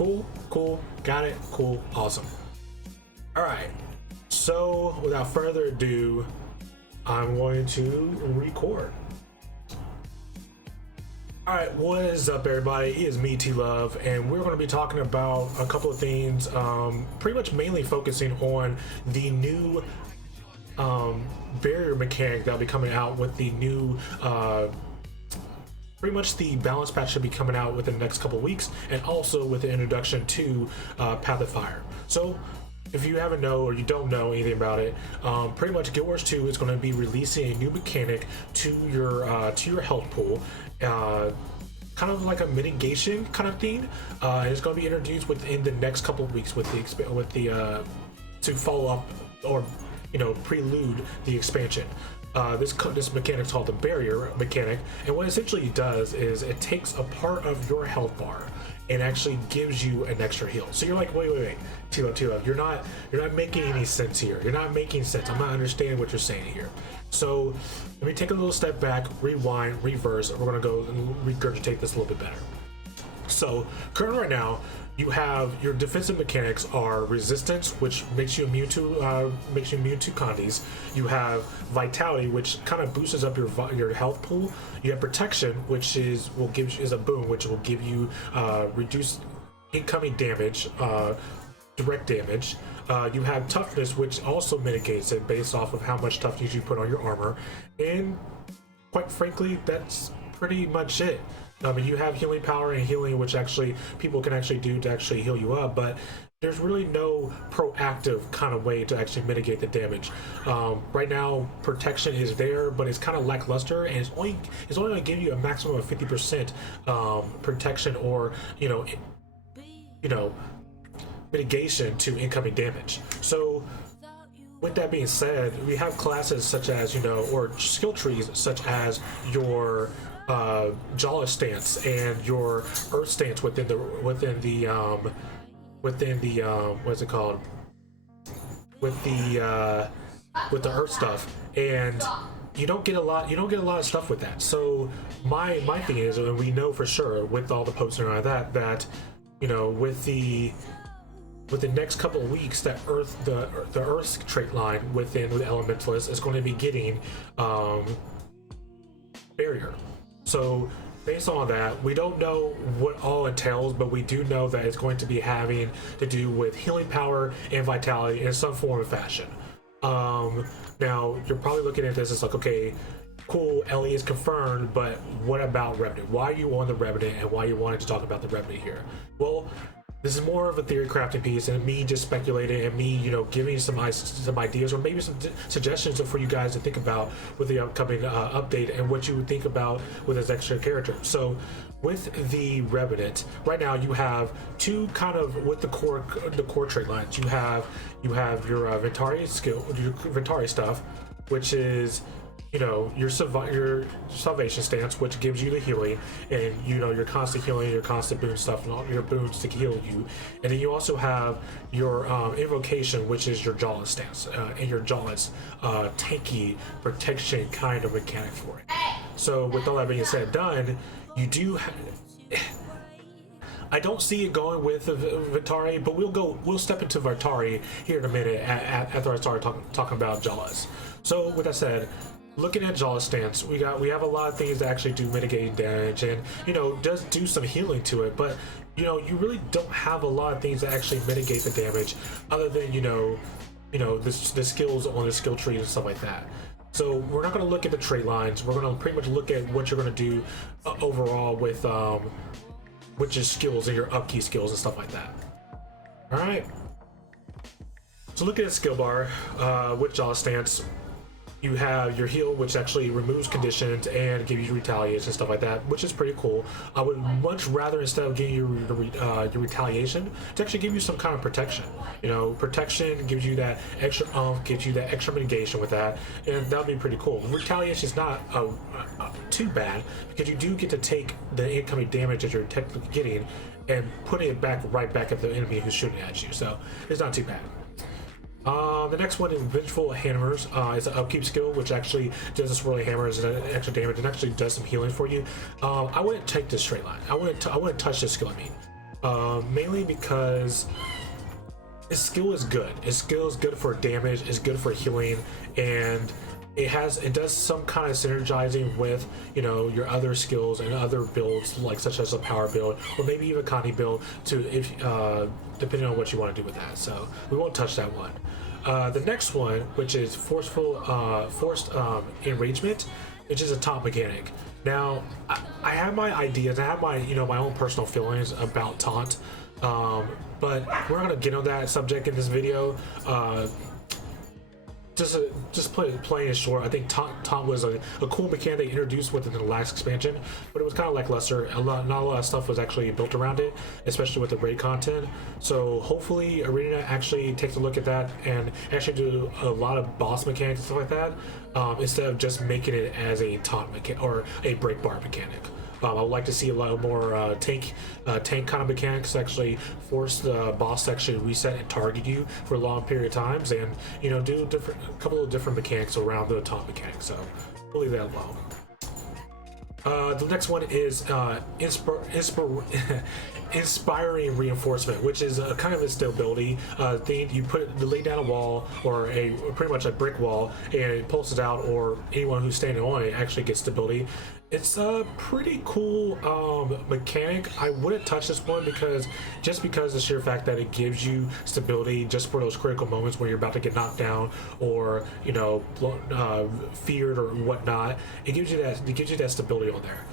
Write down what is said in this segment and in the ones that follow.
Cool, cool, got it, cool, awesome. All right, so without further ado, I'm going to record. All right, what is up, everybody? It is me, T Love, and we're going to be talking about a couple of things, pretty much mainly focusing on the new barrier mechanic that'll be coming out with the new pretty much the balance patch should be coming out within the next couple of weeks, and also with the introduction to Path of Fire. So if you haven't know or you don't know anything about it, pretty much Guild Wars 2 is going to be releasing a new mechanic to your health pool, kind of like a mitigation kind of thing. And it's going to be introduced within the next couple of weeks with the to follow up or prelude the expansion. This mechanic is called the barrier mechanic, and what it essentially does is it takes a part of your health bar and actually gives you an extra heal. So you're like, wait, T-Love, you're not making any sense here. You're not making sense. I'm not understanding what you're saying here. So let me take a little step back, rewind, reverse, and we're gonna go and regurgitate this a little bit better. So currently right now, you have your defensive mechanics are resistance, which makes you immune to condies. You have vitality, which kind of boosts up your health pool. You have protection, which is a boon, which will give you reduced incoming damage, direct damage. You have toughness, which also mitigates it based off of how much toughness you put on your armor. And quite frankly, that's pretty much it. I mean, you have healing power and healing, which actually people can actually do to actually heal you up, but there's really no proactive kind of way to actually mitigate the damage. Right now, protection is there, but it's kind of lackluster, and it's only going to give you a maximum of 50% protection or mitigation to incoming damage. So with that being said, we have classes such as or skill trees such as your Jala stance and your Earth stance within the what's it called, with the Earth stuff, and you don't get a lot of stuff with that. So my thing is, and we know for sure with all the posts and all that with the next couple of weeks, that the Earth trait line with Elementalist is going to be getting barrier. So based on that, we don't know what all entails, but we do know that it's going to be having to do with healing power and vitality in some form or fashion. Now you're probably looking at this as like, okay, cool, Ellie is confirmed, but what about Revenant? Why are you on the Revenant, and why you wanted to talk about the Revenant here? Well, this is more of a theory crafting piece, and me just speculating, and me, giving some ideas or maybe some suggestions for you guys to think about with the upcoming update, and what you would think about with this extra character. So, with the Revenant, right now you have two kind of with the core trait lines. You have your Ventari skill, your Ventari stuff, which is your salvation stance, which gives you the healing, and your constant healing, your constant boon stuff, and all your boons to heal you. And then you also have your invocation, which is your Jawless stance, and your Jawless tanky protection kind of mechanic for it. So with all that being said done, you do I don't see it going with Ventari, but we'll step into Ventari here in a minute after I start talking about Jawless. So with that said, looking at Jawless stance, we have a lot of things that actually do mitigating damage, and does do some healing to it, but you really don't have a lot of things that actually mitigate the damage, other than the skills on the skill tree and stuff like that. So we're not going to look at the trait lines. We're going to pretty much look at what you're going to do overall with which is skills and your upkeep skills and stuff like that. All right. So looking at skill bar with Jawless stance, you have your heal, which actually removes conditions and gives you retaliation and stuff like that, which is pretty cool. I would much rather, instead of giving you your retaliation, to actually give you some kind of protection. Protection gives you that extra gives you that extra mitigation with that, and that would be pretty cool. Retaliation is not too bad, because you do get to take the incoming damage that you're technically getting and putting it right back at the enemy who's shooting at you. So it's not too bad. The next one is Vengeful Hammers. It's an upkeep skill, which actually does a swirling hammers and extra damage, and actually does some healing for you. I wouldn't take this straight line. I wouldn't touch this skill. mainly because his skill is good. His skill is good for damage, it's good for healing, and it does some kind of synergizing with, you know, your other skills and other builds, like such as a power build or maybe even Connie build, to if depending on what you want to do with that. So we won't touch that one. The next one, which is forced enragement, which is a taunt mechanic. Now, I have my ideas, I have my, you know, my own personal feelings about taunt, but we're not gonna get on that subject in this video. Just playing it short, I think taunt was a cool mechanic they introduced within the last expansion, but it was kind of lackluster. Not a lot of stuff was actually built around it, especially with the raid content. So hopefully Arena actually takes a look at that and actually do a lot of boss mechanics and stuff like that, instead of just making it as a taunt mechanic or a break bar mechanic. I would like to see a lot more tank kind of mechanics actually force the boss to actually reset and target you for a long period of times, and, you know, do a couple of different mechanics around the taunt mechanic. So we'll leave that alone. The next one is inspiring reinforcement, which is a kind of a stability thing. You lay down a wall or pretty much a brick wall, and it pulses out, or anyone who's standing on it actually gets stability. It's a pretty cool mechanic. I wouldn't touch this one because the sheer fact that it gives you stability just for those critical moments when you're about to get knocked down or, you know, feared or whatnot. It gives you that stability on there.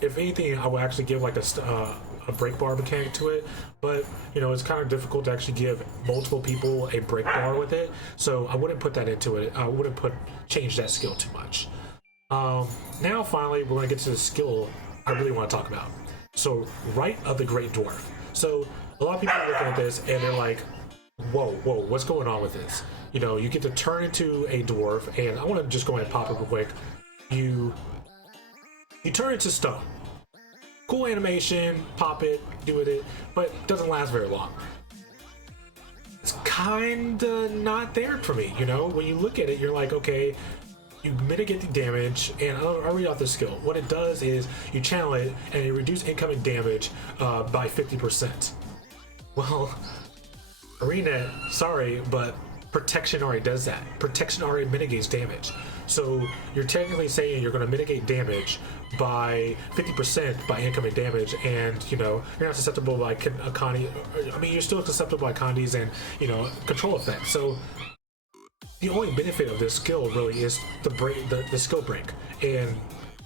If anything, I would actually give like a break bar mechanic to it, but, you know, it's kind of difficult to actually give multiple people a break bar with it, so I wouldn't put that into it. I wouldn't change that skill too much. Now finally we're going to get to the skill I really want to talk about. So, Rite of the Great Dwarf. So a lot of people are looking at this and they're like, whoa, what's going on with this? You know, you get to turn into a dwarf, and I want to just go ahead and pop it real quick. You turn into stone. Cool animation, pop it, do with it, but it doesn't last very long. It's kinda not there for me, you know? When you look at it, you're like, okay, you mitigate the damage, and I'll read off the skill. What it does is you channel it, and it reduces incoming damage by 50%. Well, Arena, sorry, but protection already does that. Protection already mitigates damage. So you're technically saying you're going to mitigate damage by 50% by incoming damage, and, you know, you're not susceptible by Connie. I mean, you're still susceptible by Condies and, you know, control effects. So the only benefit of this skill really is the skill break, and,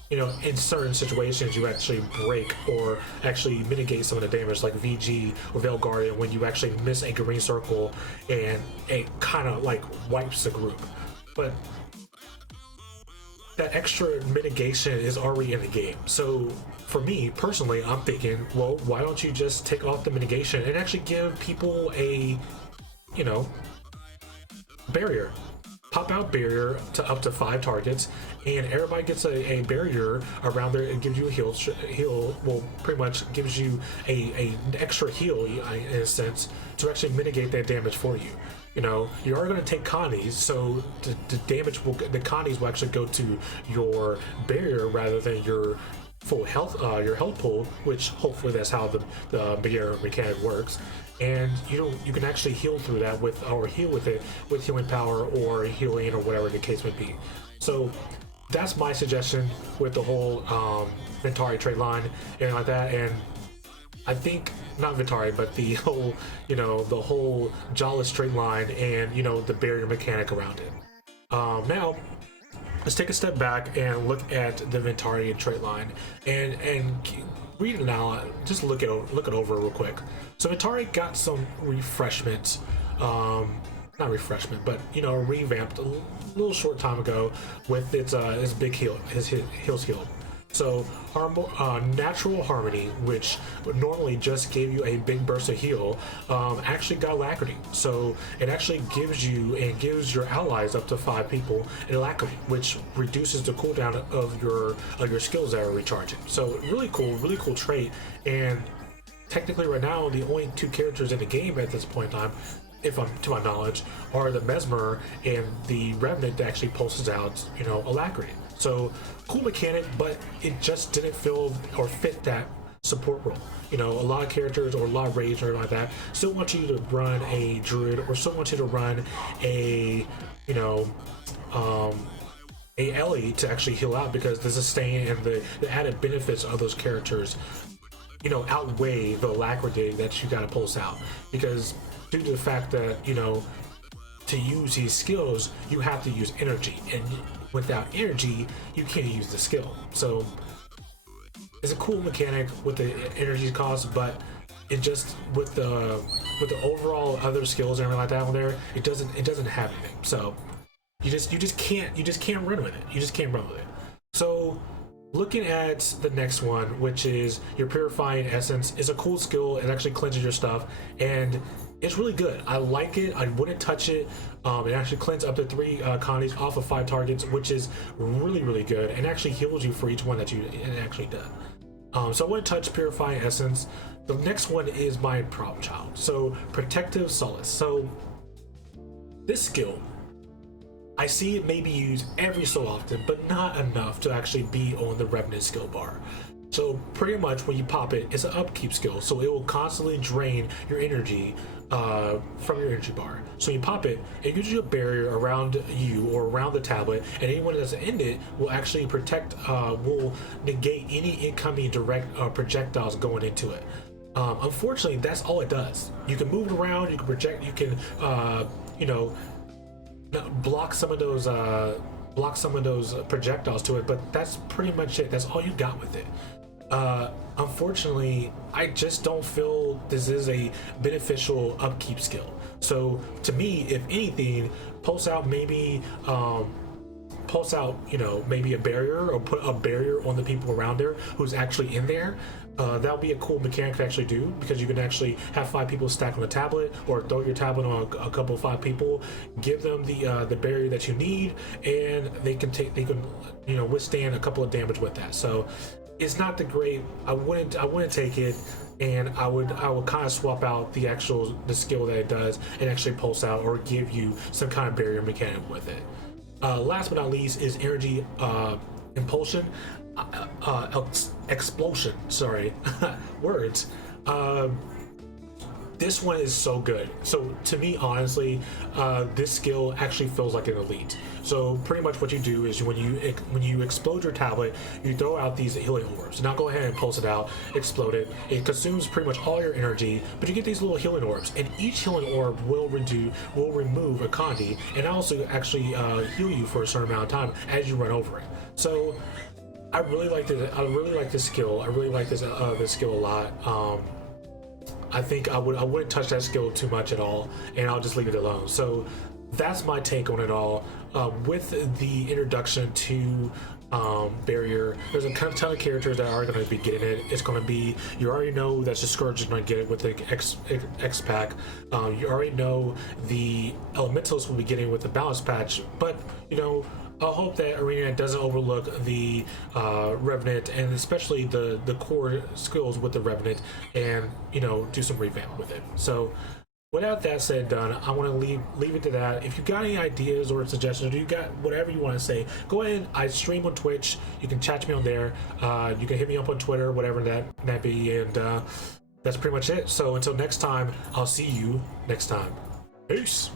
you know, in certain situations you actually break or actually mitigate some of the damage, like VG or Veil Guardian, when you actually miss a green circle and it kind of like wipes the group. But that extra mitigation is already in the game. So for me personally, I'm thinking, well, why don't you just take off the mitigation and actually give people a, you know, barrier. Pop out barrier to up to 5 targets, and everybody gets a barrier around there. It gives you a heal. Well, pretty much gives you a extra heal in a sense to actually mitigate that damage for you. You know, you are going to take Connies, so the Connies will actually go to your barrier rather than your full health, your health pool, which hopefully that's how the barrier mechanic works. And you can actually heal through that heal with it with healing power or healing or whatever the case may be. So that's my suggestion with the whole Ventari trait line and like that. And I think not Ventari, but the whole, you know, the whole Jawless trait line and, you know, the barrier mechanic around it. Now let's take a step back and look at the Ventari trait line and read it now. Just look it over real quick. So Ventari got some refreshments, not refreshment, but, you know, revamped a little short time ago with its big heal, his heals healed. So Natural Harmony, which normally just gave you a big burst of heal, actually got Alacrity. So it actually gives your allies up to 5 people an Alacrity, which reduces the cooldown of your skills that are recharging. So really cool trait. And technically right now the only 2 characters in the game at this point in time, to my knowledge, are the Mesmer and the Revenant that actually pulses out, you know, Alacrity. So cool mechanic, but it just didn't feel or fit that support role. You know, a lot of characters or a lot of raids or like that still want you to run a druid, or still want you to run a, you know, a Ellie to actually heal out, because the sustain and the added benefits of those characters, you know, outweigh the alacrity that you got to pulse out. Because due to the fact that, you know, to use these skills, you have to use energy, and without energy, you can't use the skill. So it's a cool mechanic with the energy cost, but it just with the overall other skills and everything like that on there, it doesn't have anything. So you just can't run with it. You just can't run with it. So looking at the next one, which is your Purifying Essence, is a cool skill. It actually cleanses your stuff, and it's really good. I like it. I wouldn't touch it. It actually cleanses up to 3 condies off of 5 targets, which is really good, and actually heals you for each one that it actually does. So I wouldn't touch Purifying Essence. The next one is my problem child. So Protective Solace. So this skill, I see it may be used every so often, but not enough to actually be on the Revenant skill bar. So pretty much when you pop it, it's an upkeep skill, so it will constantly drain your energy from your energy bar. So you pop it, it gives you a barrier around you or around the tablet, and anyone that's in it will actually protect, will negate any incoming direct projectiles going into it. Unfortunately, that's all it does. You can move it around, you can project, you can, you know, block some of those projectiles to it, but that's pretty much it. That's all you got with it. Unfortunately, I just don't feel this is a beneficial upkeep skill. So to me, if anything, pulse out, you know, maybe a barrier, or put a barrier on the people around there who's actually in there. That would be a cool mechanic to actually do, because you can actually have 5 people stack on a tablet, or throw your tablet on a couple of 5 people, give them the barrier that you need, and they can you know, withstand a couple of damage with that. So it's not the great. I wouldn't take it, and I would kind of swap out the skill that it does and actually pulse out, or give you some kind of barrier mechanic with it. Last but not least is Energy Impulsion. Explosion, sorry. Words. This one is so good. So to me, honestly, this skill actually feels like an elite. So pretty much what you do is when you explode your tablet, you throw out these healing orbs. Now go ahead and pulse it out, explode it. It consumes pretty much all your energy, but you get these little healing orbs, and each healing orb will remove a Condi, and also actually heal you for a certain amount of time as you run over it. So I really like this. I really like this skill. I really like this skill a lot. I think I wouldn't touch that skill too much at all, and I'll just leave it alone. So that's my take on it all. With the introduction to barrier, there's a ton of characters that are going to be getting it. It's going to be, you already know that the Scourge is going to get it with the X pack. You already know the Elementals will be getting it with the balance patch, but you know, I hope that Arena doesn't overlook the Revenant, and especially the core skills with the Revenant, and you know, do some revamp with it. So without that said and done, I want to leave it to that. If you got any ideas or suggestions, or you got whatever you want to say, go ahead. I stream on Twitch. You can chat to me on there. You can hit me up on Twitter, whatever that be, and that's pretty much it. So until next time, I'll see you next time. Peace.